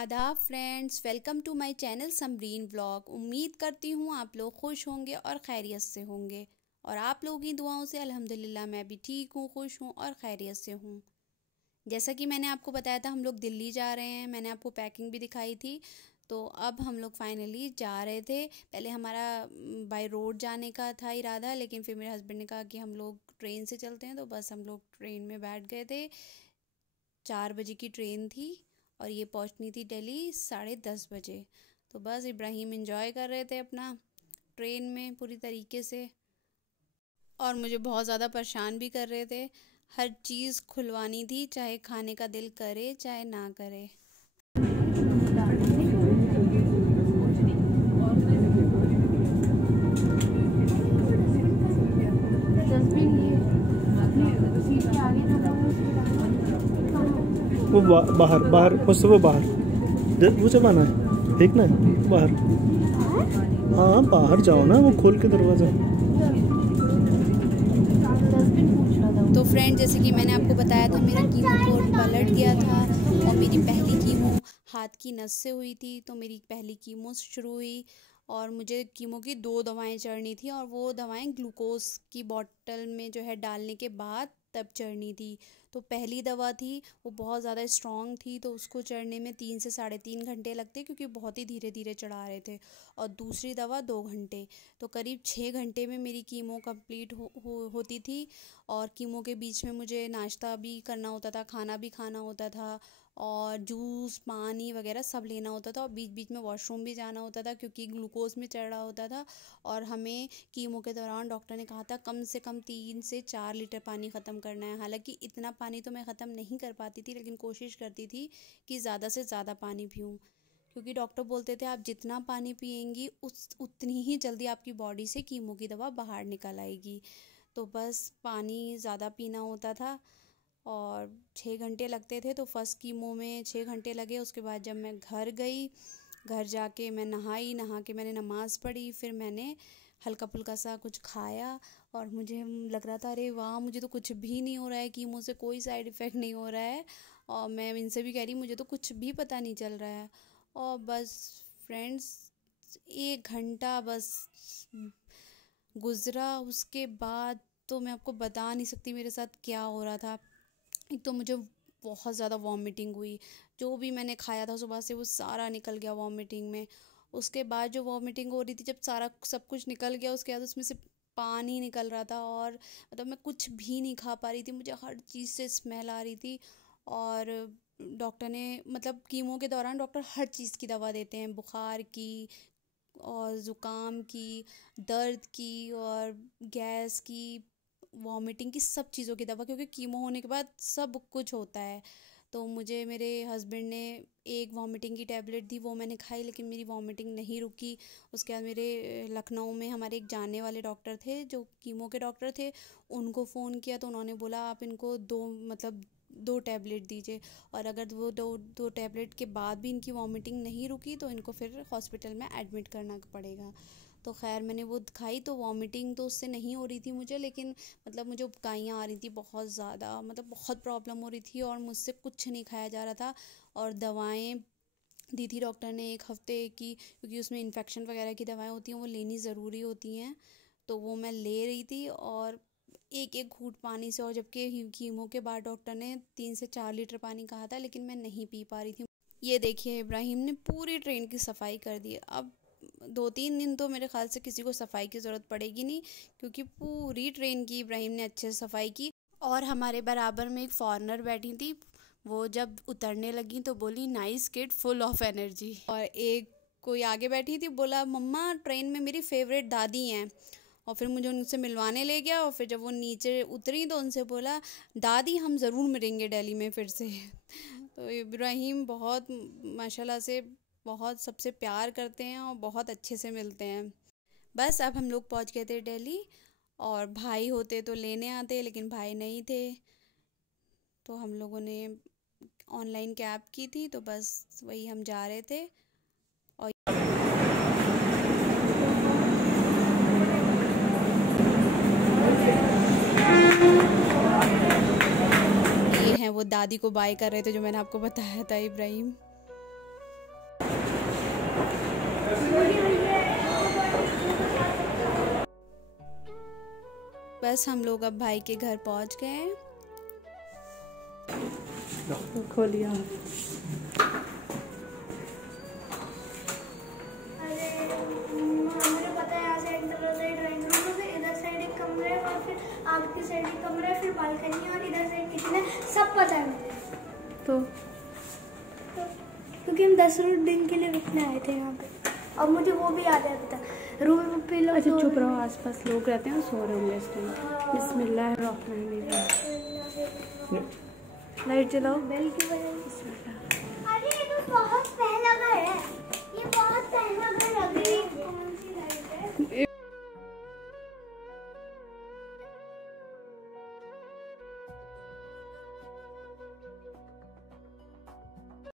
आदाब friends, welcome to my channel Samreen vlog. उम्मीद करती हूँ आप लोग खुश होंगे और खैरियत से होंगे और आप लोगों की दुआओं से अल्हम्दुलिल्लाह मैं भी ठीक हूँ, खुश हूँ और खैरियत से हूँ। जैसा कि मैंने आपको बताया था हम लोग दिल्ली जा रहे हैं, मैंने आपको पैकिंग भी दिखाई थी। तो अब हम लोग फाइनली जा रहे थे। पहले हमारा बाय रोड जाने का था इरादा, लेकिन फिर मेरे हस्बैंड ने कहा कि हम लोग ट्रेन से चलते हैं, तो बस हम लोग ट्रेन में बैठ गए थे। 4 बजे की ट्रेन थी और ये पहुंचनी थी दिल्ली 10:30 बजे। तो बस इब्राहिम एंजॉय कर रहे थे अपना ट्रेन में पूरी तरीके से, और मुझे बहुत ज़्यादा परेशान भी कर रहे थे। हर चीज़ खुलवानी थी, चाहे खाने का दिल करे चाहे ना करे। वो बाहर बाहर उससे वो बाहर वो जमाना है, देखना है बाहर। हाँ बाहर जाओ ना, वो खोल के दरवाज़ा। तो फ्रेंड, जैसे कि मैंने आपको बताया था मेरा कीमो कोड पलट गया था और मेरी पहली कीमो हाथ की नस से हुई थी। तो मेरी पहली कीमो शुरू हुई और मुझे कीमो की 2 दवाएं चढ़नी थी, और वो दवाएं ग्लूकोज की बोतल में जो है डालने के बाद तब चढ़नी थी। तो पहली दवा थी वो बहुत ज़्यादा स्ट्रॉन्ग थी, तो उसको चढ़ने में 3 से 3.5 घंटे लगते, क्योंकि बहुत ही धीरे धीरे चढ़ा रहे थे। और दूसरी दवा 2 घंटे, तो करीब 6 घंटे में मेरी कीमो कंप्लीट होती थी। और कीमो के बीच में मुझे नाश्ता भी करना होता था, खाना भी खाना होता था, और जूस पानी वगैरह सब लेना होता था, और बीच बीच में वॉशरूम भी जाना होता था क्योंकि ग्लूकोज में चढ़ रहा होता था। और हमें कीमो के दौरान डॉक्टर ने कहा था कम से कम 3 से 4 लीटर पानी ख़त्म करना है। हालांकि इतना पानी तो मैं ख़त्म नहीं कर पाती थी, लेकिन कोशिश करती थी कि ज़्यादा से ज़्यादा पानी पीऊँ, क्योंकि डॉक्टर बोलते थे आप जितना पानी पिएंगी उतनी ही जल्दी आपकी बॉडी से कीमो की दवा बाहर निकल आएगी। तो बस पानी ज़्यादा पीना होता था और 6 घंटे लगते थे। तो फर्स्ट कीमो में 6 घंटे लगे। उसके बाद जब मैं घर गई, घर जाके मैं नहा के मैंने नमाज़ पढ़ी, फिर मैंने हल्का फुल्का सा कुछ खाया, और मुझे लग रहा था अरे वाह, मुझे तो कुछ भी नहीं हो रहा है, कीमो से कोई साइड इफ़ेक्ट नहीं हो रहा है। और मैं इनसे भी कह रही मुझे तो कुछ भी पता नहीं चल रहा है। और बस फ्रेंड्स, 1 घंटा बस गुज़रा, उसके बाद तो मैं आपको बता नहीं सकती मेरे साथ क्या हो रहा था। एक तो मुझे बहुत ज़्यादा वॉमिटिंग हुई, जो भी मैंने खाया था सुबह से वो सारा निकल गया वॉमिटिंग में। उसके बाद जो वॉमिटिंग हो रही थी, जब सारा सब कुछ निकल गया, उसके बाद उसमें से पानी निकल रहा था, और मतलब मैं कुछ भी नहीं खा पा रही थी, मुझे हर चीज़ से स्मेल आ रही थी। और डॉक्टर ने मतलब कीमो के दौरान डॉक्टर हर चीज़ की दवा देते हैं, बुखार की और ज़ुकाम की, दर्द की और गैस की, वॉमिटिंग की, सब चीज़ों की दवा, क्योंकि कीमो होने के बाद सब कुछ होता है। तो मुझे मेरे हस्बैंड ने एक वॉमिटिंग की टैबलेट दी, वो मैंने खाई, लेकिन मेरी वॉमिटिंग नहीं रुकी। उसके बाद मेरे लखनऊ में हमारे एक जानने वाले डॉक्टर थे जो कीमो के डॉक्टर थे, उनको फ़ोन किया तो उन्होंने बोला आप इनको 2 टैबलेट दीजिए, और अगर वो दो टैबलेट के बाद भी इनकी वॉमिटिंग नहीं रुकी तो इनको फिर हॉस्पिटल में एडमिट करना पड़ेगा। तो खैर मैंने वो खाई, तो वॉमिटिंग तो उससे नहीं हो रही थी मुझे, लेकिन मतलब मुझे उबकाइयाँ आ रही थी बहुत ज़्यादा, मतलब बहुत प्रॉब्लम हो रही थी और मुझसे कुछ नहीं खाया जा रहा था। और दवाएं दी थी डॉक्टर ने 1 हफ़्ते की, क्योंकि उसमें इन्फेक्शन वगैरह की दवाएं होती हैं, वो लेनी ज़रूरी होती हैं। तो वो मैं ले रही थी, और एक एक घूंट पानी से, और जबकि कीमो के बाद डॉक्टर ने 3 से 4 लीटर पानी कहा था, लेकिन मैं नहीं पी पा रही थी। ये देखिए इब्राहिम ने पूरी ट्रेन की सफाई कर दी। अब 2-3 दिन तो मेरे ख्याल से किसी को सफाई की ज़रूरत पड़ेगी नहीं, क्योंकि पूरी ट्रेन की इब्राहिम ने अच्छे से सफाई की। और हमारे बराबर में एक फॉरेनर बैठी थी, वो जब उतरने लगी तो बोली nice kid, full of energy. और एक कोई आगे बैठी थी, बोला मम्मा ट्रेन में मेरी फेवरेट दादी हैं। और फिर मुझे उनसे मिलवाने ले गया, और फिर जब वो नीचे उतरी तो उनसे बोला दादी हम ज़रूर मिलेंगे दिल्ली में फिर से। तो इब्राहिम बहुत माशाल्लाह से बहुत सबसे प्यार करते हैं और बहुत अच्छे से मिलते हैं। बस अब हम लोग पहुंच गए थे दिल्ली, और भाई होते तो लेने आते, लेकिन भाई नहीं थे, तो हम लोगों ने ऑनलाइन कैब की थी, तो बस वही हम जा रहे थे। और ये हैं वो दादी को बाय कर रहे थे जो मैंने आपको बताया था इब्राहिम। बस हम लोग अब भाई के घर पहुंच गए हैं। खोलिया। आपकी साइड एक कमरा है, फिर बालकनी और इधर साइड किचन है, सब पता है मुझे। तो क्योंकि हम 10 दिन के लिए रुकने आए थे यहाँ पे, और मुझे वो भी याद है अभी तक। रूम पे लोग अच्छा चुप रहो, आसपास लोग रहते हैं, सो रहे होंगे इस टाइम। बिस्मिल्लाहिर्रहमानिर्रहीम। लाइट जलाओ। बेल की वजह से। अरे ये तो बहुत